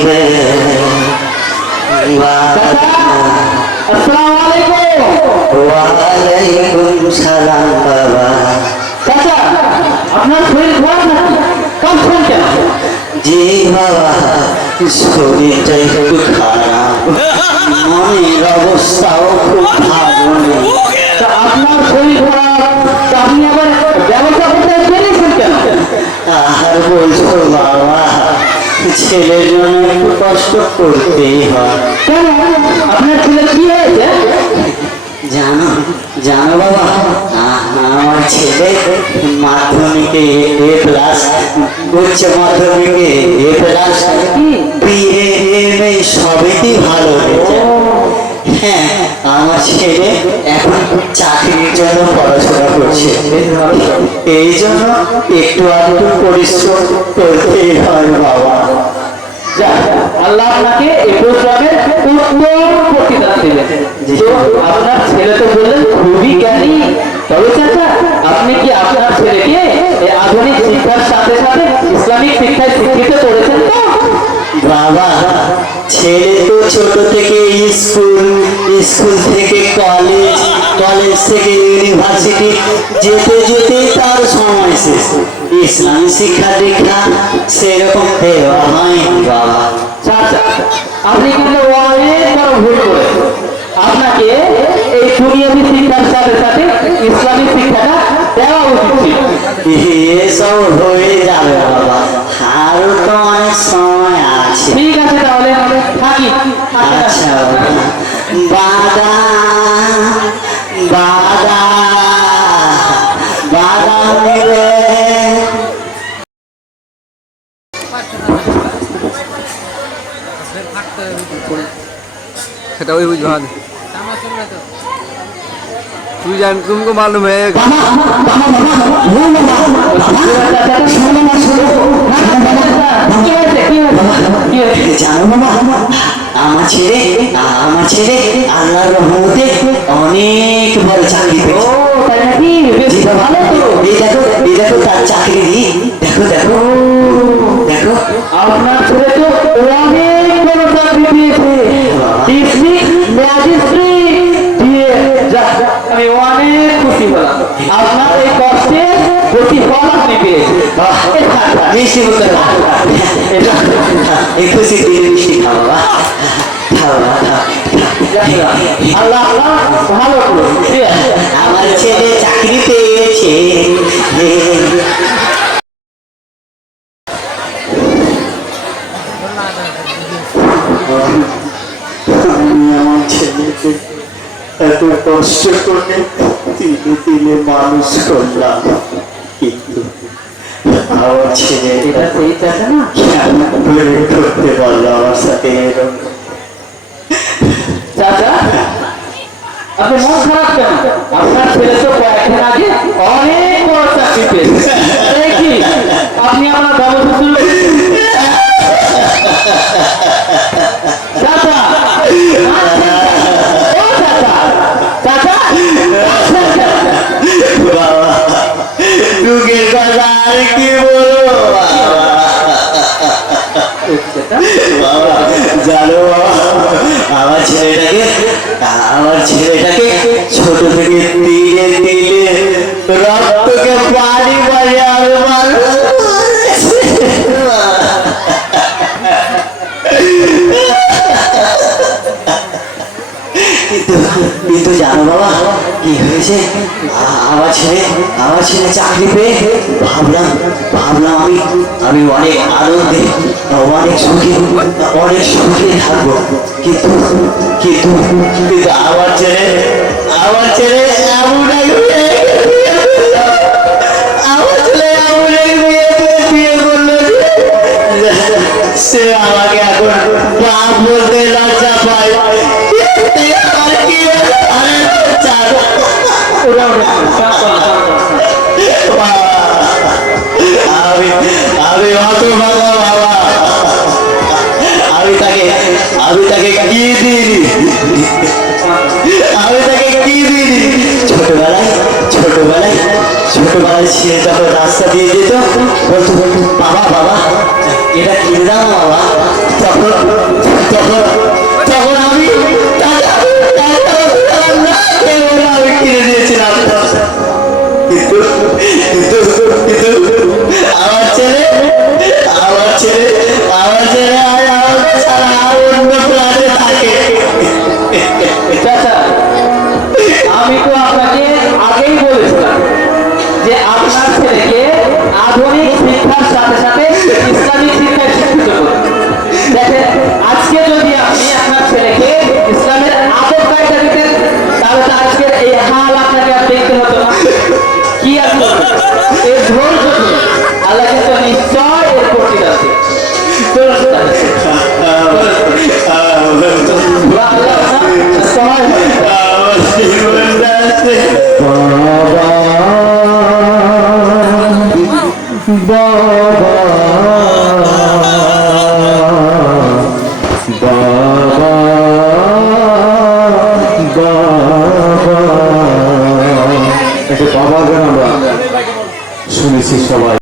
দিবে আসসালামু আলাইকুম। ওয়ালাইকুম সালাম বাবা। চাচা আপনার শরীর খারাপ নাকি? কাঁদছেন কেন? জি বাবা, শরীরটা একটু খারাপ, মনের অবস্থাও খুব ভালো নেই। তা আপনার শরীর খারাপ, তা আপনি আবার ব্যবসা করতে পেরেছেন কেন? আর বলছো বাবা, ছেলের জন্য একটু কষ্ট করতেই হয়। কেন আপনার ছেলে কি হয়েছে? জানো জানো বাবা, আমার ছেলে মাধ্যমিকে A+, উচ্চ মাধ্যমিকে A+, BA সবেতেই ভালো হয়েছে। হ্যাঁ, আমার ছেলে এখন চাকরির জন্য পড়াশোনা করছে, এই জন্য একটু আধটু পরিশ্রম করতেই হয় বাবা। আল্লাহ আপনাকে এই পরিশ্রমের উত্তম প্রতিদান দিলেন। তো আপনার ছেলে তো বললেন খুবই জ্ঞানী, তবে চাচা আপনি কি আপনার ছেলেকে এই আধুনিক শিক্ষার সাথে সাথে ইসলামিক শিক্ষায় শিক্ষিত করেছেন? তো বাবা, ছেলে তো ছোট থেকে স্কুল, স্কুল থেকে কলেজ, কলেজ থেকে ইউনিভার্সিটি যেতে যেতেই তার সময় শেষ। ইসলামী শিক্ষা দীক্ষা সেরকম দেওয়া হয়নি বাবা। চাচা আপনি কিন্তু অনেক বড় ভুল করেছেন। আপনাকে এই দুনিয়াবী শিক্ষার সাথে সাথে ইসলামিক শিক্ষাটা দেওয়া উচিত ছিল। এসব হয়ে যাবে বাবা, আরো তো অনেক সময় আছে। ঠিক আছে তাহলে থাকি। আচ্ছা বাদাম, বাদাম নিবে। সেটা ওই বুঝবা তুই জান, तुमको मालूम है জানো বাবা, আমার ছেলে আল্লাহর রহমতে অনেক বড় চাকরি পেয়েছে। তাই নাকি? বেশ ভালো তো। এই দেখো তার চাকরি, দেখো দেখো দেখো। আপনার ছেলে তো অনেক বড় চাকরি পেয়েছে, ডিস্ট্রিক্ট ম্যাজিস্ট্রেট দিয়ে। আমি অনেক খুশি হলাম, আপনার এই কষ্টে প্রতিফল আপনি পেয়েছেন। মিষ্টি বলতে খুশি দিলে মিষ্টি খাও বাবা, খাও বাবা, খাও। আল্লাহ আল্লাহ ভালো করুন। আমার ছেলে চাকরি পেয়েছে। আমি আমার ছেলেকে এত কষ্ট করে তিলে তিলে মানুষ করলাম, কিন্তু আমার ছেলে এটা সেই চাচা না? কেন করতে পারলো আমার সাথে এরকম? চাচা আপনি মন খারাপ কেন? আপনার ছেলে তো কয়েকদিন আগে অনেক বড় চাকরি পেয়েছে। এই কি আপনি আমার ব্যবস্থা শুরু চাচা? ও চাচা, চাচা বাবা, দুঃখের কথা আর কি বলবো বাবা। জানো বাবা, আমার ছেলেটাকে ছোট থেকে তিলে তিলে রক্তকে পানি পানি আরো মানুষ কিন্তু জানো বাবা কি হয়েছে? আমার ছেলে চাকরি পেয়ে ভাবলাম আমি অনেক আনন্দে, অনেক সুখে থাকবো, কিন্তু কিন্তু কিন্তু আমার ছেলে এমন এক বিয়ে করলো যে সে আমাকে এখন বাপ বলতে লজ্জা পায়। আমি অত বাবা, আমি তাকে কি দিই, ছোটবেলায় সে যখন রাস্তা দিয়ে যেত বলতো বাবা এটা কিনে দাও বাবা, তখন তখন তখন আমি টাকা না খেয়ে ওরা আমি কিনে দিয়েছিলাম। কিন্তু কিন্তু কিন্তু আমার ছেলে আমার ছেলে আমার ছেলে আর আমার ছাড়া অন্য প্রাণে থাকে। চাচা, আমি তো আপনাকে আগেই বলেছিলাম যে আপনার ছেলেকে আধুনিক শিক্ষার সাথে সাথে ইসলামিক শিক্ষায় শিক্ষিত করুন। দেখেন, আজকে যদি আপনি আপনার ছেলেকে ইসলামের আদব কায়দা দিতেন, তাহলে তো আজকের এই হাল আপনাকে আর দেখতে হতো না। কি আপনি এর ধৈর্য ধরুন, আল্লাহ কিন্তু নিশ্চয় এর প্রতিদান দেবে। চলুন চাচা। আল্লাহ আপনার সহায় হবে। আমার জীবনটা আছে বাবা গান আমরা শুনেছি সবাই।